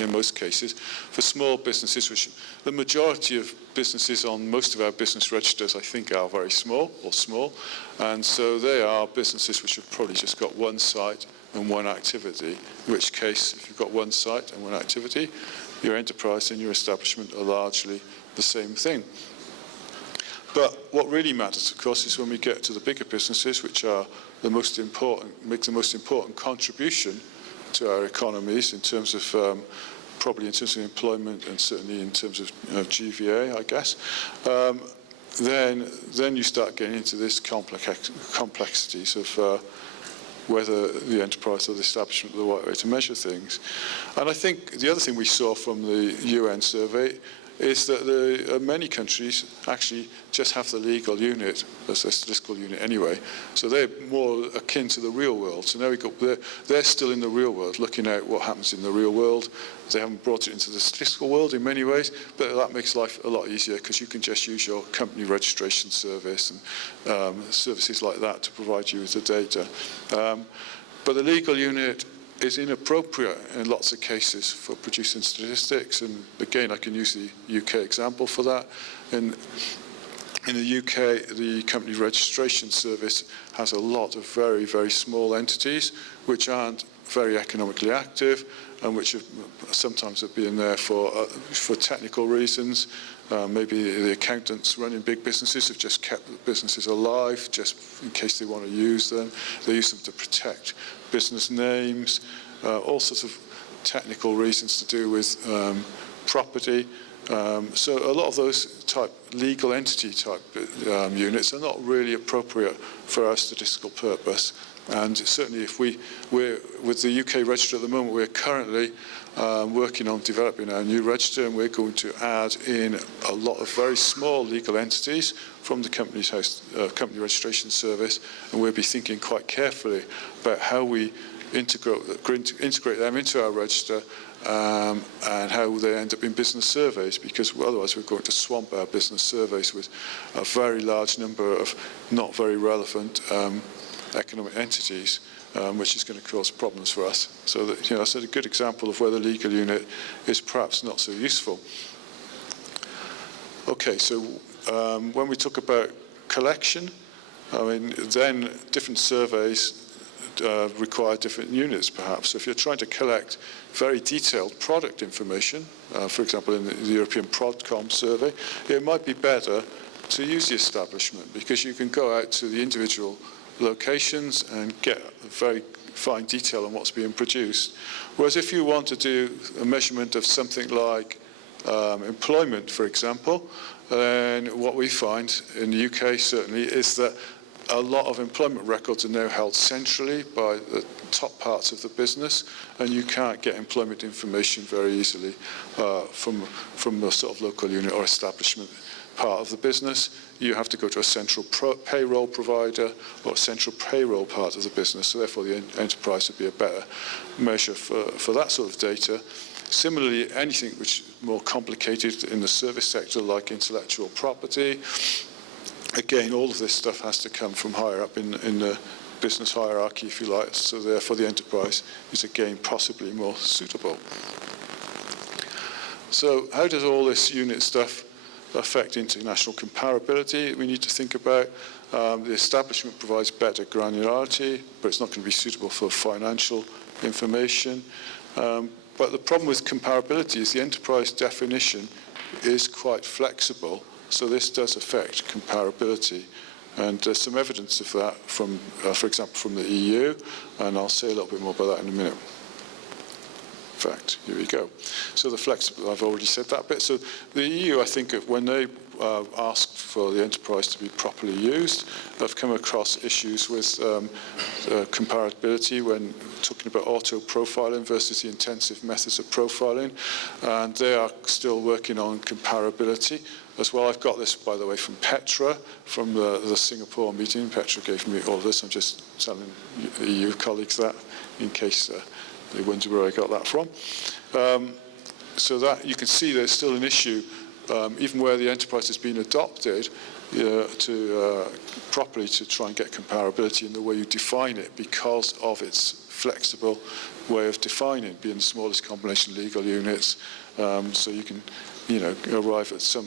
in most cases. For small businesses, which the majority of businesses on most of our business registers, I think, are very small or small. And so they are businesses which have probably just got one site and one activity, in which case, if you've got one site and one activity, your enterprise and your establishment are largely the same thing. But what really matters, of course, is when we get to the bigger businesses, which are the most important, make the most important contribution to our economies in terms of, probably in terms of employment and certainly in terms of GVA, I guess. Then you start getting into this complexities of whether the enterprise or the establishment are the right way to measure things. And I think the other thing we saw from the UN survey is that many countries actually just have the legal unit as their statistical unit anyway. So they're more akin to the real world. So now they're still in the real world, looking at what happens in the real world. They haven't brought it into the statistical world in many ways, but that makes life a lot easier because you can just use your company registration service and services like that to provide you with the data. But the legal unit is inappropriate in lots of cases for producing statistics. And again, I can use the UK example for that. In the UK, the company registration service has a lot of very, very small entities which aren't very economically active and which have, sometimes have been there for technical reasons. Maybe the accountants running big businesses have just kept the businesses alive just in case they want to use them. They use them to protect business names, all sorts of technical reasons to do with property. So a lot of those type legal entity type units are not really appropriate for our statistical purpose. And certainly if we're with the UK register at the moment, we're currently working on developing our new register, and we're going to add in a lot of very small legal entities from the company's house, company registration service, and we'll be thinking quite carefully about how we integrate them into our register and how they end up in business surveys, because otherwise we're going to swamp our business surveys with a very large number of not very relevant economic entities, which is going to cause problems for us. So that, that's a good example of where the legal unit is perhaps not so useful. Okay, so when we talk about collection, I mean, then different surveys require different units, perhaps. So if you're trying to collect very detailed product information, for example, in the European Prodcom survey, it might be better to use the establishment, because you can go out to the individual locations and get very fine detail on what's being produced. Whereas if you want to do a measurement of something like employment, for example, then what we find in the UK certainly is that a lot of employment records are now held centrally by the top parts of the business, and you can't get employment information very easily from the sort of local unit or establishment part of the business. You have to go to a central payroll provider or a central payroll part of the business, so therefore the enterprise would be a better measure for that sort of data. Similarly, anything which is more complicated in the service sector, like intellectual property, again, all of this stuff has to come from higher up in the business hierarchy, if you like, so therefore the enterprise is again possibly more suitable. So how does all this unit stuff affect international comparability? We need to think about the establishment provides better granularity, but it's not going to be suitable for financial information. But the problem with comparability is the enterprise definition is quite flexible, so this does affect comparability. And there's some evidence of that from, for example, from the EU, and I'll say a little bit more about that in a minute. In fact, here we go. So the flexible, I've already said that bit. So the EU, I think, when they asked for the enterprise to be properly used, have come across issues with comparability when talking about auto-profiling versus the intensive methods of profiling. And they are still working on comparability as well. I've got this, by the way, from Petra, from the Singapore meeting. Petra gave me all this. I'm just telling EU colleagues that in case they wonder where I got that from. So that you can see there's still an issue, even where the enterprise has been adopted, properly to try and get comparability in the way you define it because of its flexible way of defining, being the smallest combination of legal units. So you can arrive at some,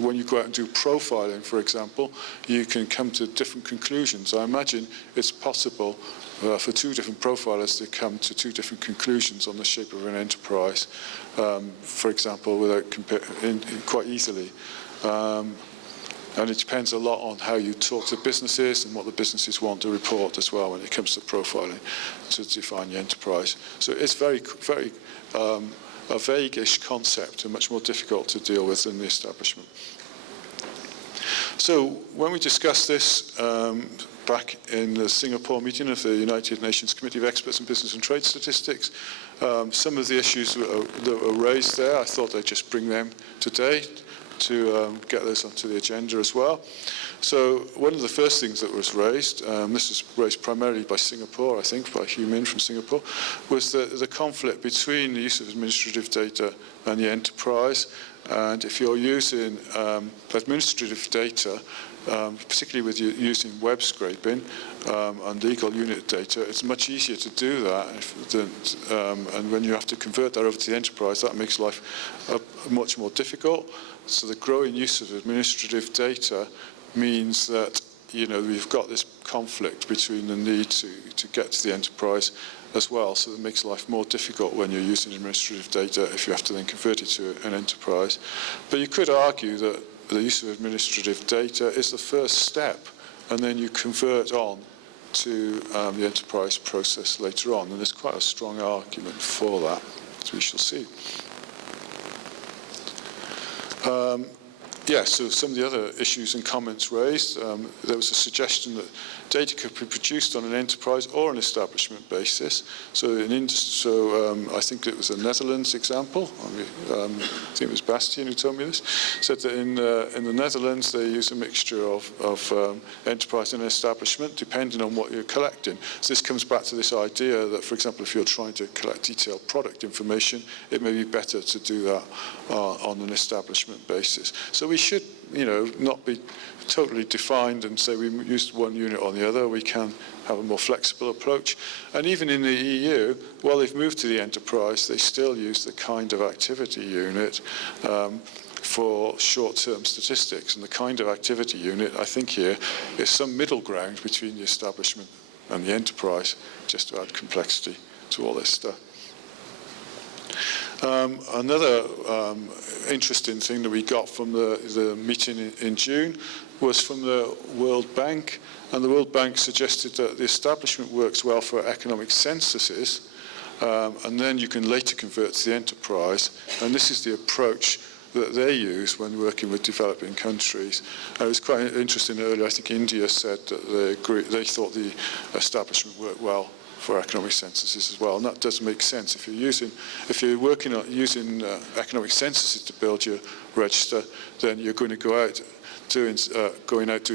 when you go out and do profiling, for example, you can come to different conclusions. I imagine it's possible for two different profilers to come to two different conclusions on the shape of an enterprise, for example, without quite easily. And it depends a lot on how you talk to businesses and what the businesses want to report as well when it comes to profiling to define the enterprise. So it's very, very a vague-ish concept and much more difficult to deal with than the establishment. So when we discussed this back in the Singapore meeting of the United Nations Committee of Experts in Business and Trade Statistics, some of the issues that were raised there, I thought I'd just bring them today to get those onto the agenda as well. So one of the first things that was raised, this was raised primarily by Singapore, I think, by Hugh Min from Singapore, was the conflict between the use of administrative data and the enterprise. And if you're using administrative data, particularly with using web scraping and legal unit data, it's much easier to do that. And when you have to convert that over to the enterprise, that makes life much more difficult. So the growing use of administrative data means that we've got this conflict between the need to get to the enterprise as well. So it makes life more difficult when you're using administrative data if you have to then convert it to an enterprise. But you could argue that the use of administrative data is the first step, and then you convert on to the enterprise process later on. And there's quite a strong argument for that, as we shall see. So some of the other issues and comments raised, there was a suggestion that data could be produced on an enterprise or an establishment basis. So I think it was a Netherlands example. I think it was Bastian who told me this. Said that in the Netherlands they use a mixture of enterprise and establishment depending on what you're collecting. So this comes back to this idea that, for example, if you're trying to collect detailed product information, it may be better to do that on an establishment basis. So we should, not be totally defined and say we used one unit or the other. We can have a more flexible approach. And even in the EU, while they've moved to the enterprise, they still use the kind of activity unit for short-term statistics. And the kind of activity unit, I think here, is some middle ground between the establishment and the enterprise, just to add complexity to all this stuff. Another interesting thing that we got from the meeting in June was from the World Bank, and the World Bank suggested that the establishment works well for economic censuses, and then you can later convert to the enterprise, and this is the approach that they use when working with developing countries. It was quite interesting earlier, I think India said that they thought the establishment worked well for economic censuses as well, and that does make sense. If you're working on using economic censuses to build your register, then you're going to go out doing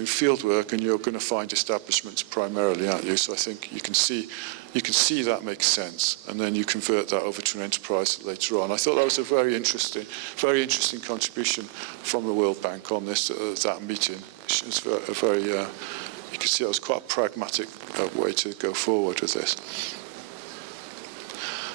field work, and you're going to find establishments primarily, aren't you? So I think you can see that makes sense, and then you convert that over to an enterprise later on. I thought that was a very interesting contribution from the World Bank on this that meeting. It was very you can see that was quite a pragmatic way to go forward with this.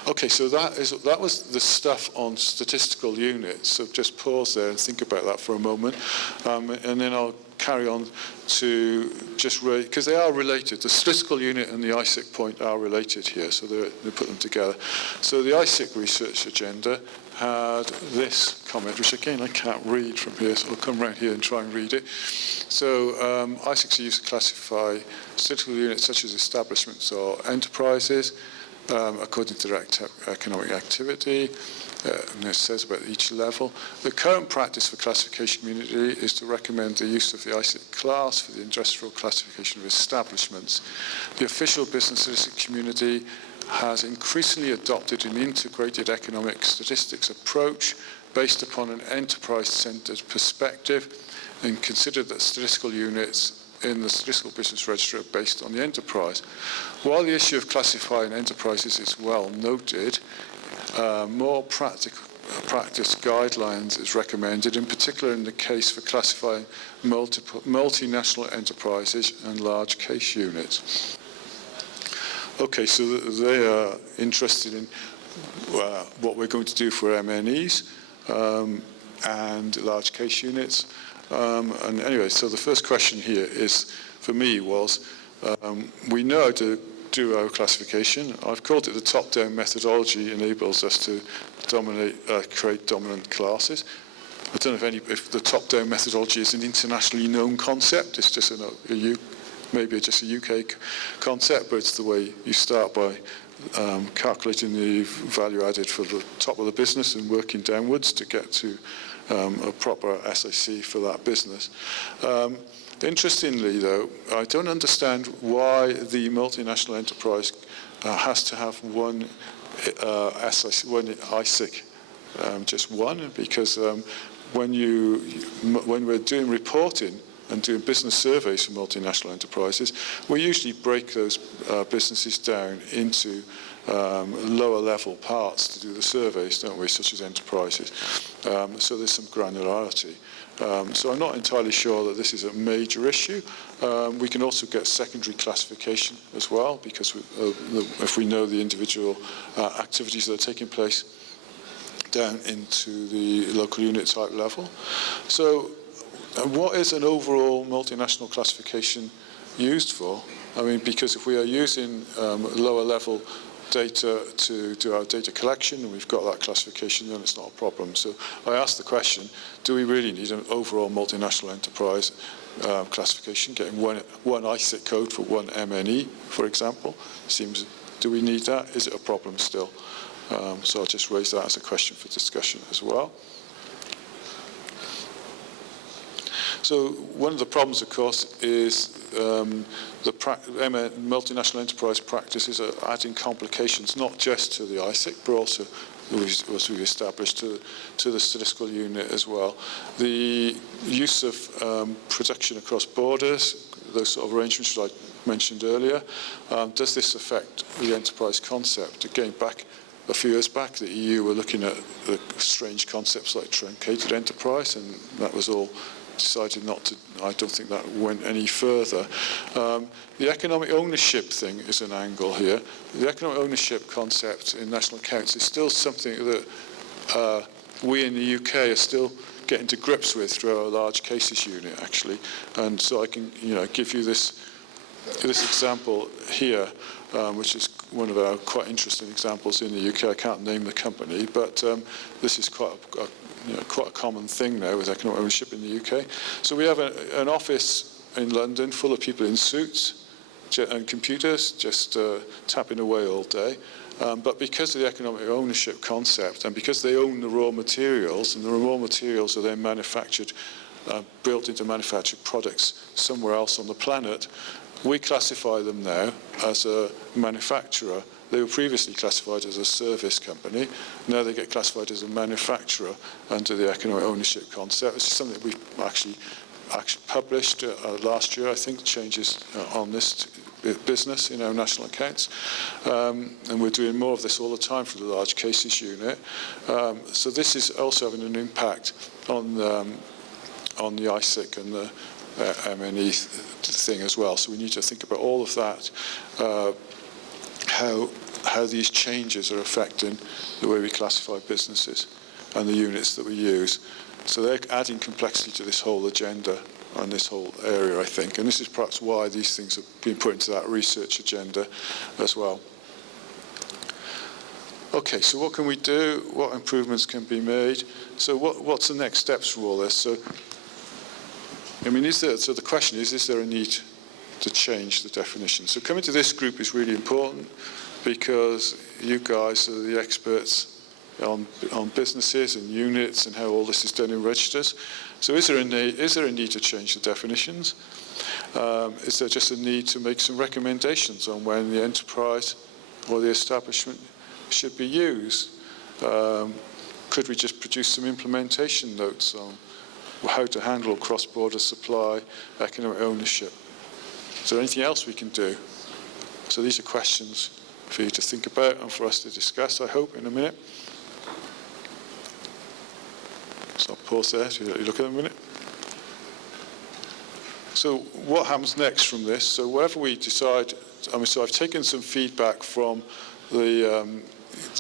Okay, so that was the stuff on statistical units. So just pause there and think about that for a moment, and then I'll carry on to just because they are related. The statistical unit and the ISIC point are related here, so they put them together. So the ISIC research agenda had this comment, which again I can't read from here, so I'll come around here and try and read it. So ISICs are used to classify statistical units such as establishments or enterprises according to their economic activity. And it says about each level. The current practice for classification community is to recommend the use of the ISIC class for the industrial classification of establishments. The official business statistic community has increasingly adopted an integrated economic statistics approach based upon an enterprise-centered perspective, and considered that statistical units in the Statistical Business Register are based on the enterprise. While the issue of classifying enterprises is well noted, more practical practice guidelines is recommended, in particular in the case for classifying multinational enterprises and large case units. Okay, so they are interested in what we're going to do for MNEs and large case units. And anyway, so the first question here is, for me, was we know how to do our classification. I've called it the top-down methodology enables us to create dominant classes. I don't know if the top-down methodology is an internationally known concept. It's just maybe just a UK concept, but it's the way you start by calculating the value added for the top of the business and working downwards to get to a proper SIC for that business. Interestingly, though, I don't understand why the multinational enterprise has to have one SIC, one ISIC, just one, because when we're doing reporting and doing business surveys for multinational enterprises, we usually break those businesses down into lower level parts to do the surveys, don't we, such as enterprises. So there's some granularity. So I'm not entirely sure that this is a major issue. We can also get secondary classification as well, because if we know the individual activities that are taking place down into the local unit type level. So what is an overall multinational classification used for? I mean, because if we are using lower level data to do our data collection, and we've got that classification, then it's not a problem. So I asked the question, do we really need an overall multinational enterprise classification, getting one ISIC code for one MNE, for example? Do we need that? Is it a problem still? So I'll just raise that as a question for discussion as well. So one of the problems, of course, is the multinational enterprise practices are adding complications, not just to the ISIC, but also, as we've established, to the statistical unit as well. The use of production across borders, those sort of arrangements I mentioned earlier, does this affect the enterprise concept? Again, a few years back, the EU were looking at the strange concepts like truncated enterprise, and that was all decided not to. I don't think that went any further. The economic ownership thing is an angle here. The economic ownership concept in national accounts is still something that we in the UK are still getting to grips with through our large cases unit, actually. And so I can, give you this example here, which is one of our quite interesting examples in the UK. I can't name the company, but this is quite a common thing now with economic ownership in the UK. So we have an office in London full of people in suits and computers just tapping away all day. But because of the economic ownership concept, and because they own the raw materials, and the raw materials are then manufactured, built into manufactured products somewhere else on the planet, we classify them now as a manufacturer. They were previously classified as a service company. Now they get classified as a manufacturer under the economic ownership concept. This is something we actually published last year, I think, changes on this business in our national accounts. And we're doing more of this all the time for the large cases unit. So this is also having an impact on the ISIC and the MNE thing as well. So we need to think about all of that, how these changes are affecting the way we classify businesses and the units that we use. So they're adding complexity to this whole agenda and this whole area, I think. And this is perhaps why these things have been put into that research agenda as well. Okay, so what can we do? What improvements can be made? So what's the next steps for all this? So the question is there a need to change the definition? So coming to this group is really important because you guys are the experts on businesses and units and how all this is done in registers. So is there a need to change the definitions? Is there just a need to make some recommendations on when the enterprise or the establishment should be used? Could we just produce some implementation notes on how to handle cross-border supply, economic ownership? Is there anything else we can do? So these are questions for you to think about and for us to discuss, I hope, in a minute. So I'll pause there to let you look at them a minute. So what happens next from this? So whatever we decide, so I've taken some feedback from the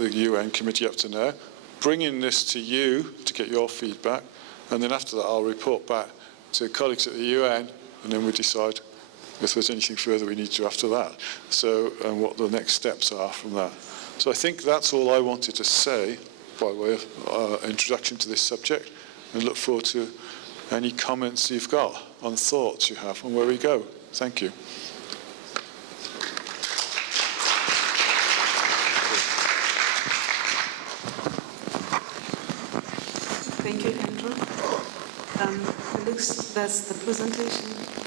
UN committee up to now, bringing this to you to get your feedback, and then after that I'll report back to colleagues at the UN, and then we decide if there's anything further we need to after that. So, and what the next steps are from that. So I think that's all I wanted to say by way of introduction to this subject, and look forward to any comments you've got on thoughts you have on where we go. Thank you. Thank you, Andrew. That's the presentation.